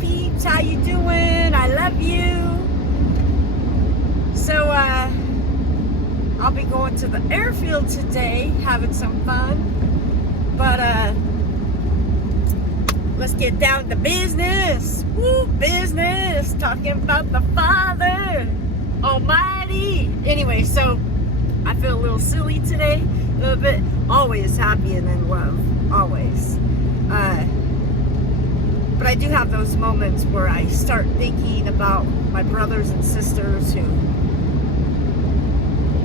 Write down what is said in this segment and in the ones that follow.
peeps, how you doing? I love you. So I'll be going to the airfield today, having some fun. But let's get down to business. Woo, business. Talking about the Father Almighty. Anyway, so I feel a little silly today, a little bit. Always happy and in love, always. But I do have those moments where I start thinking about my brothers and sisters who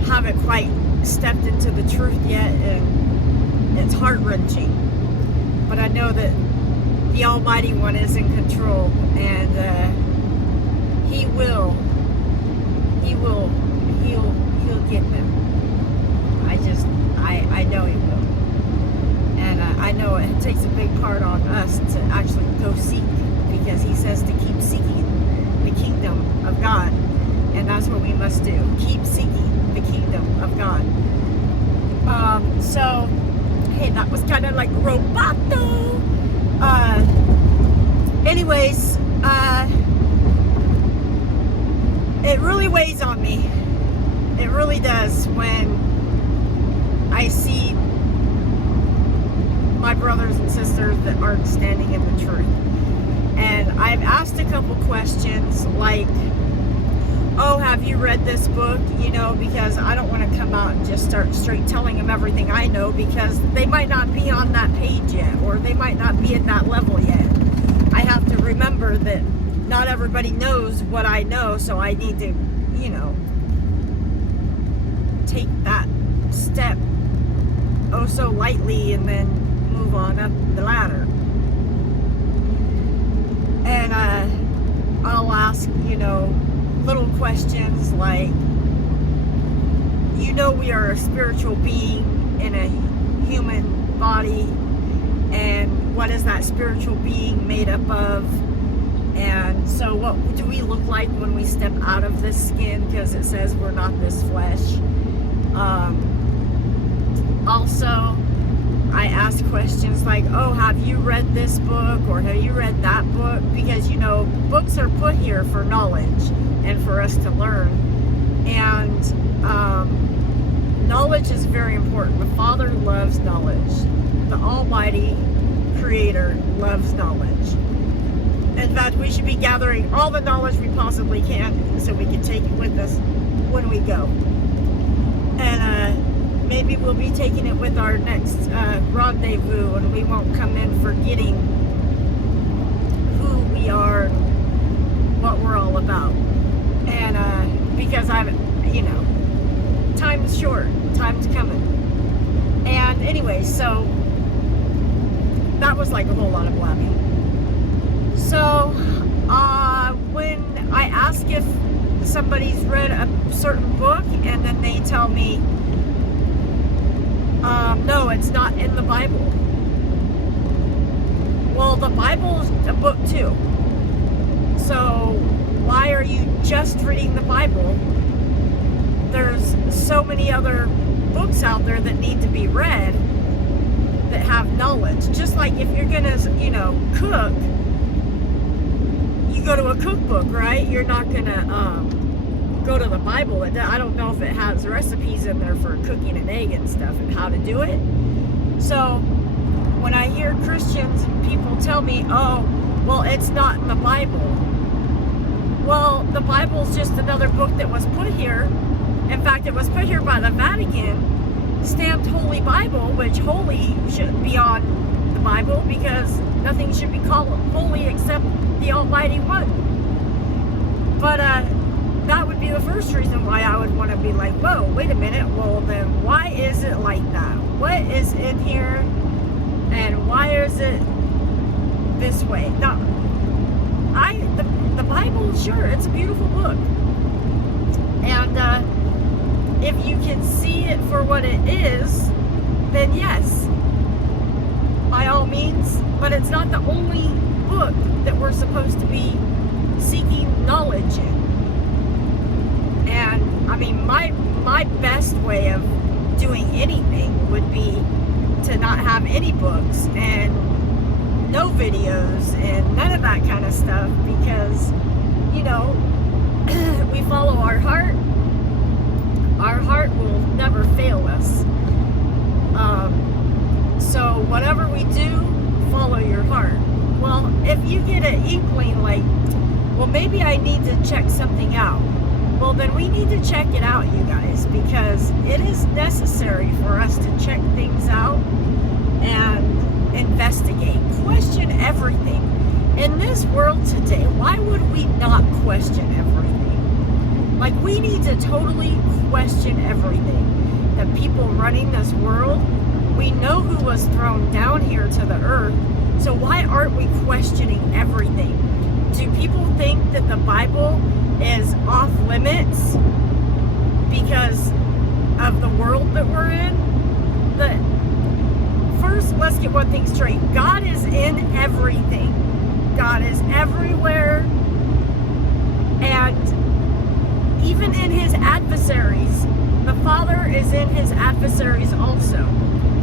haven't quite stepped into the truth yet, and it's heart-wrenching. But I know that the Almighty One is in control, and He'll get them. I know He will. And I know it takes a big part on us to actually go seek, because He says to keep seeking the kingdom of God. And that's what we must do. Keep seeking the kingdom of God. So, hey, that was kind of like Roboto. Anyways, it really weighs on me. It really does when I see my brothers and sisters that aren't standing in the truth. And I've asked a couple questions like, oh, have you read this book? You know, because I don't want to come out and just start straight telling them everything I know, because they might not be on that page yet, or they might not be at that level yet. I have to remember that not everybody knows what I know, so I need to, you know, take that step oh so lightly and then move on up the ladder. And I'll ask, you know, little questions like, you know, we are a spiritual being in a human body, and what is that spiritual being made up of? And so what do we look like when we step out of this skin, because it says we're not this flesh. Also, I ask questions like, oh, have you read this book, or have you read that book? Because, you know, books are put here for knowledge and for us to learn. And knowledge is very important. The Father loves knowledge. The Almighty Creator loves knowledge. In fact, we should be gathering all the knowledge we possibly can so we can take it with us when we go. And maybe we'll be taking it with our next rendezvous, and we won't come in forgetting who we are, what we're all about. And because you know, time's short, time's coming. And anyway, so that was like a whole lot of blabbing. So when I ask if somebody's read a certain book, and then they tell me, no, it's not in the Bible. Well, the Bible's a book too. So why are you just reading the Bible? There's so many other books out there that need to be read that have knowledge. Just like if you're gonna, you know, cook, you go to a cookbook, right? You're not gonna go to the Bible. I don't know if it has recipes in there for cooking an egg and stuff and how to do it. So when I hear Christians, people tell me, oh, well, it's not in the Bible. Well, the Bible's just another book that was put here. In fact, it was put here by the Vatican, stamped Holy Bible, which holy shouldn't be on the Bible, because nothing should be called holy except the Almighty One. But that would be the first reason why I would want to be like, whoa, wait a minute, well then why is it like that? What is in here, and why is it this way? Now, the Bible, sure, it's a beautiful book. And if you can see it for what it is, then yes, by all means. But it's not the only book that we're supposed to be seeking knowledge in. And I mean, my best way of doing anything would be to not have any books and no videos and none of that kind of stuff, because, you know, we follow our heart. Our heart will never fail us. So whatever we do, follow your heart. Well, if you get an inkling like, well, maybe I need to check something out, well, then we need to check it out, you guys, because it is necessary for us to check things out and investigate, question everything. In this world today, why would we not question everything? Like, we need to totally question everything. The people running this world, we know who was thrown down here to the earth, so why aren't we questioning everything? Do people think that the Bible is off limits because of the world that we're in? First, let's get one thing straight. God is in everything. God is everywhere, and even in his adversaries. The Father is in his adversaries also.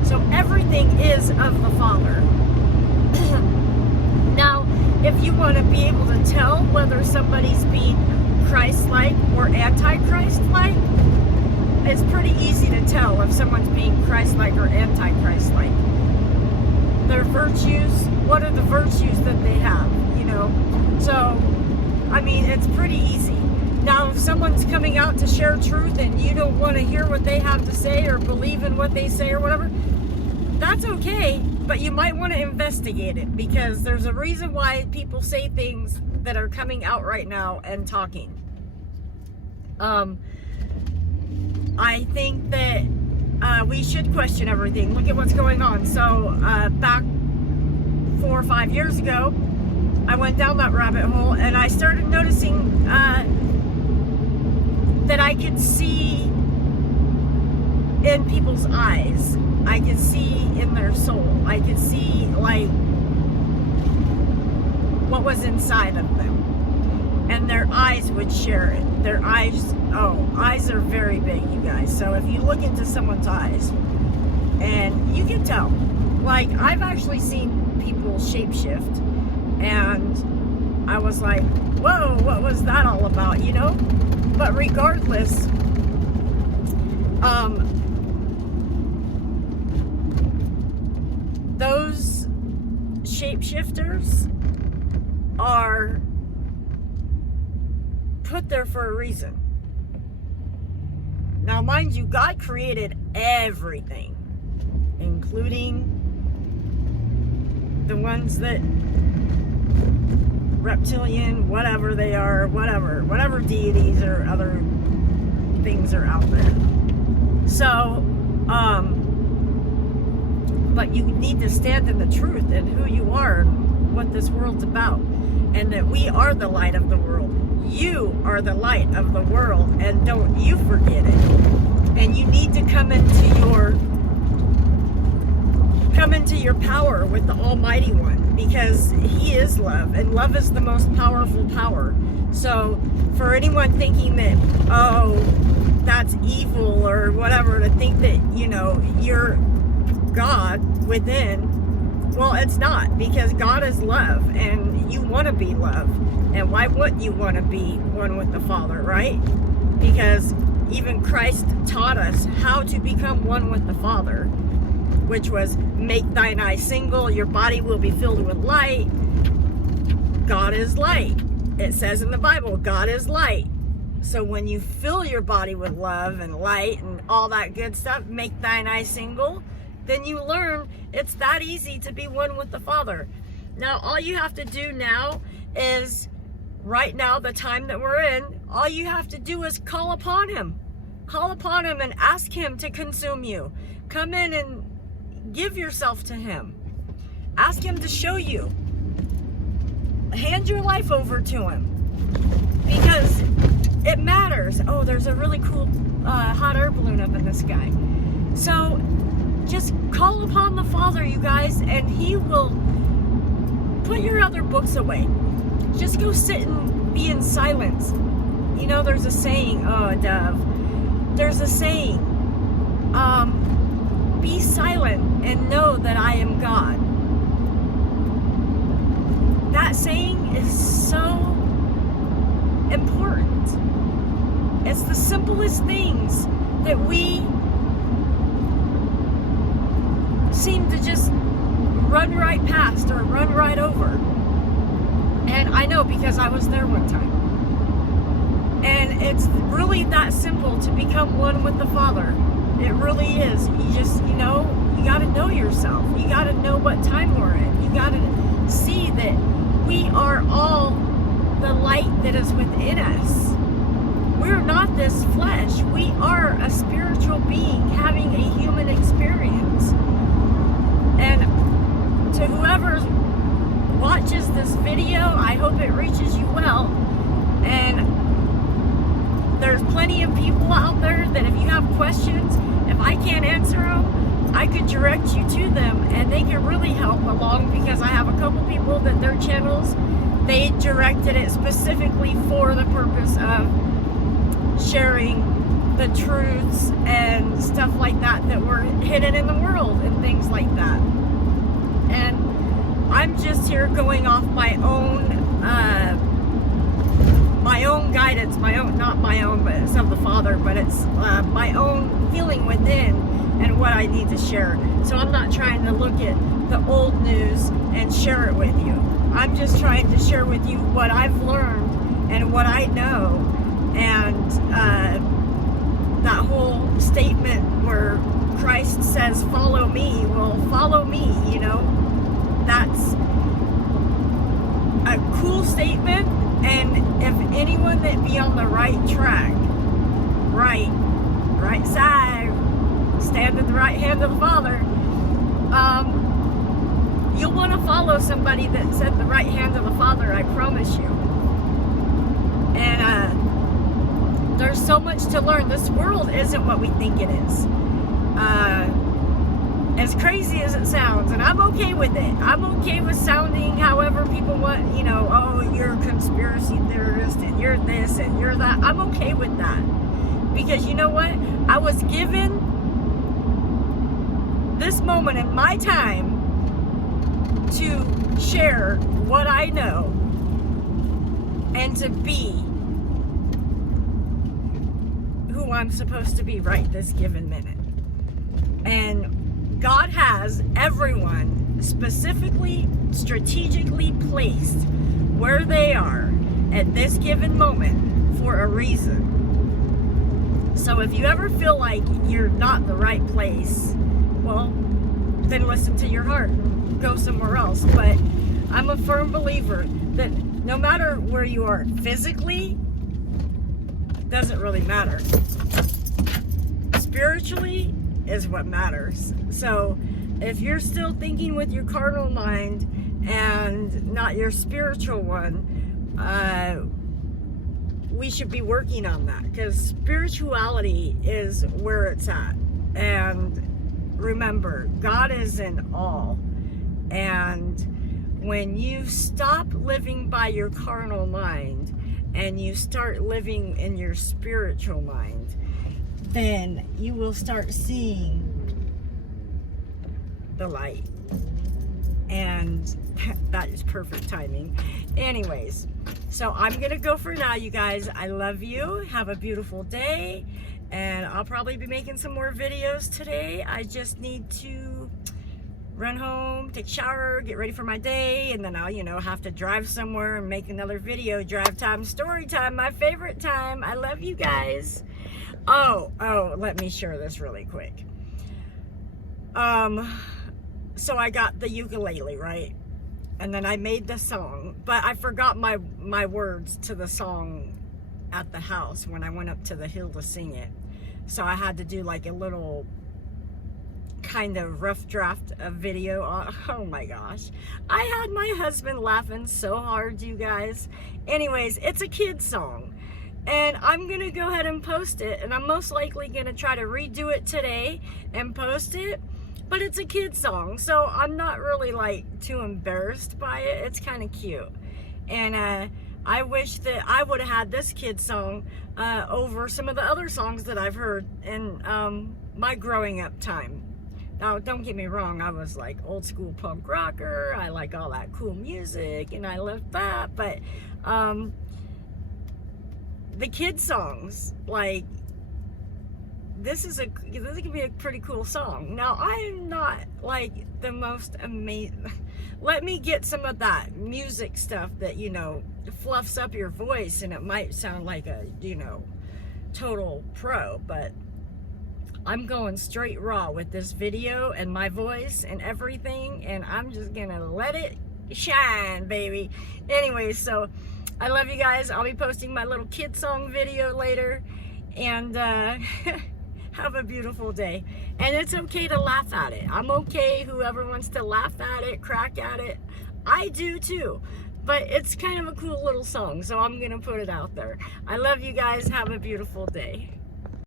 So everything is of the Father. Now, if you want to be able to tell whether somebody's being Christ-like or anti-Christ-like, it's pretty easy to tell if someone's being Christ-like or anti-Christ-like. Their virtues, what are the virtues that they have, you know? So, I mean, it's pretty easy. Now, if someone's coming out to share truth and you don't want to hear what they have to say or believe in what they say or whatever, that's okay, but you might want to investigate it, because there's a reason why people say things that are coming out right now and talking. I think that we should question everything. Look at what's going on. So back 4 or 5 years ago, I went down that rabbit hole and I started noticing that I could see in people's eyes. I could see in their soul. I could see, like, what was inside of them. And their eyes would share it. Their eyes, eyes are very big, you guys. So if you look into someone's eyes, and you can tell. Like, I've actually seen people shapeshift, and I was like, whoa, what was that all about, you know? But regardless, those shapeshifters are put there for a reason. Now, mind you, God created everything, including the ones that reptilian, whatever they are, whatever deities or other things are out there. So, but you need to stand in the truth and who you are and what this world's about, and that we are the light of the world. You are the light of the world, and don't you forget it. And you need to come into your power with the Almighty One, because he is love, and love is the most powerful power. So for anyone thinking that, oh, that's evil or whatever, to think that, you know, you're God within, well, it's not, because God is love, and you want to be love. And why wouldn't you want to be one with the Father, right? Because even Christ taught us how to become one with the Father, which was, make thine eye single, your body will be filled with light. God is light. It says in the Bible, God is light. So when you fill your body with love and light and all that good stuff, make thine eye single, then you learn it's that easy to be one with the Father. Now, all you have to do now is, right now, the time that we're in, all you have to do is call upon him. Call upon him and ask him to consume you. Come in and give yourself to him. Ask him to show you. Hand your life over to him, because it matters. Oh, there's a really cool hot air balloon up in the sky. So just call upon the Father, you guys, and he will put your other books away. Just go sit and be in silence. You know, there's a saying, Dove, there's a saying, be silent and know that I am God. that saying is so important. It's the simplest things that we seem to just run right past or run right over. And I know, because I was there one time. And it's really that simple to become one with the Father. It really is. You just, you got to know yourself. You got to know what time we're in. You got to see that we are all the light that is within us. We're not this flesh. We are a spiritual being having a human experience. And to whoever watches this video, I hope it reaches you well. And there's plenty of people out there that if you have questions, if I can't answer them, I could direct you to them, and they can really help along, because I have a couple people that their channels, they directed it specifically for the purpose of sharing the truths and stuff like that that were hidden in the world and things like that. And I'm just here going off my own guidance, not my own, but it's of the Father, but it's my own feeling within and what I need to share. So I'm not trying to look at the old news and share it with you. I'm just trying to share with you what I've learned and what I know. And that whole statement where Christ says, follow me, well, follow me, that's a cool statement. And if anyone that be on the right track, right side, stand at the right hand of the Father, you'll want to follow somebody that's at the right hand of the Father, I promise you. And there's so much to learn. This world isn't what we think it is. As crazy as it sounds, and I'm okay with it. I'm okay with sounding however people want, oh, you're a conspiracy theorist, and you're this, and you're that. I'm okay with that. Because you know what? I was given this moment in my time to share what I know and to be who I'm supposed to be right this given minute. And God has everyone specifically, strategically placed where they are at this given moment for a reason. So if you ever feel like you're not the right place, well, then listen to your heart and go somewhere else. But I'm a firm believer that no matter where you are physically, doesn't really matter. Spiritually is what matters. So if you're still thinking with your carnal mind and not your spiritual one, we should be working on that, because spirituality is where it's at. And remember, God is in all. And when you stop living by your carnal mind and you start living in your spiritual mind, then you will start seeing the light. And that is perfect timing. Anyways, so I'm gonna go for now, you guys. I love you. Have a beautiful day. And I'll probably be making some more videos today. I just need to run home, take a shower, get ready for my day, and then I'll, have to drive somewhere and make another video. Drive time, story time, my favorite time. I love you guys. Oh, let me share this really quick. So I got the ukulele, right? And then I made the song, but I forgot my words to the song at the house when I went up to the hill to sing it. So I had to do like a little kind of rough draft of video. Oh my gosh. I had my husband laughing so hard, you guys. Anyways, it's a kid's song. And I'm going to go ahead and post it. And I'm most likely going to try to redo it today and post it. But it's a kid's song, so I'm not really like too embarrassed by it. It's kind of cute. And I wish that I would have had this kid's song over some of the other songs that I've heard in my growing up time. Now, don't get me wrong, I was like old school punk rocker. I like all that cool music, and I love that. But the kids songs, like, this could be a pretty cool song. Now, I'm not like the most amazing. Let me get some of that music stuff that, you know, fluffs up your voice, and it might sound like a, you know, total pro, but I'm going straight raw with this video and my voice and everything, and I'm just gonna let it shine, baby. Anyway, so I love you guys. I'll be posting my little kid song video later, and have a beautiful day. And it's okay to laugh at it. I'm okay, whoever wants to laugh at it, crack at it, I do too. But it's kind of a cool little song, so I'm gonna put it out there. I love you guys. Have a beautiful day.